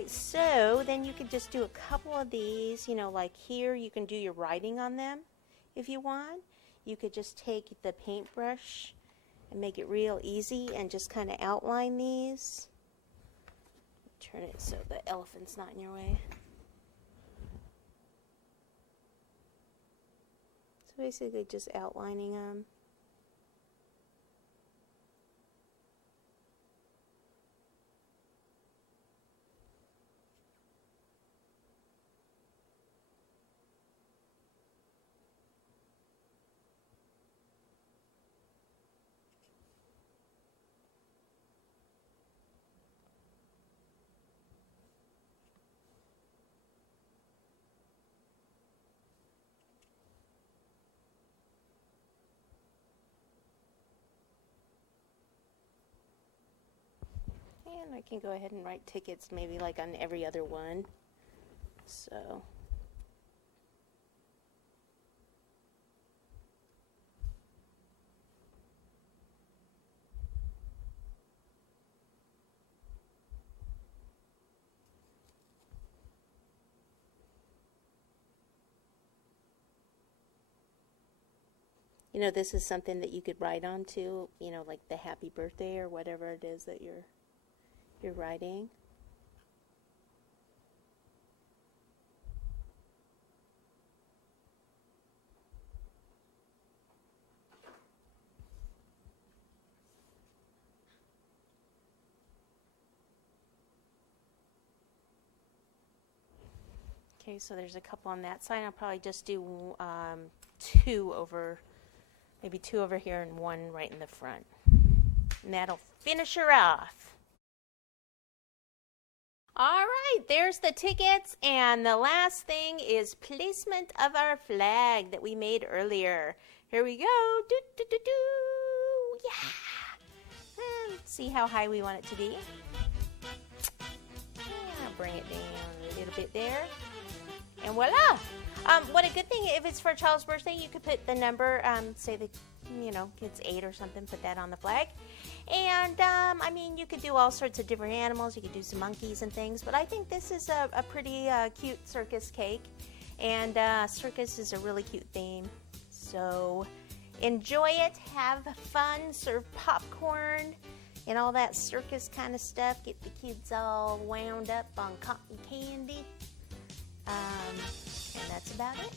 right, so then you could just do a couple of these, you know, like here you can do your writing on them if you want. You could just take the paintbrush and make it real easy and just kind of outline these. Turn it so the elephant's not in your way. So basically just outlining them. And I can go ahead and write tickets maybe like on every other one. So. You know, this is something that you could write on too, you know, like the happy birthday or whatever it is that you're writing. Okay, so there's a couple on that side. I'll probably just do maybe two over here and one right in the front. And that'll finish her off. All right, there's the tickets, and the last thing is placement of our flag that we made earlier. Here we go. Do, do, do, do. Yeah. And let's see how high we want it to be. Yeah, bring it down a little bit there. And voila! What a good thing, if it's for a child's birthday, you could put the number, say the, you know, kid's 8 or something, put that on the flag. And, I mean, you could do all sorts of different animals. You could do some monkeys and things. But I think this is a pretty cute circus cake. And circus is a really cute theme. So enjoy it. Have fun. Serve popcorn and all that circus kind of stuff. Get the kids all wound up on cotton candy. And that's about it.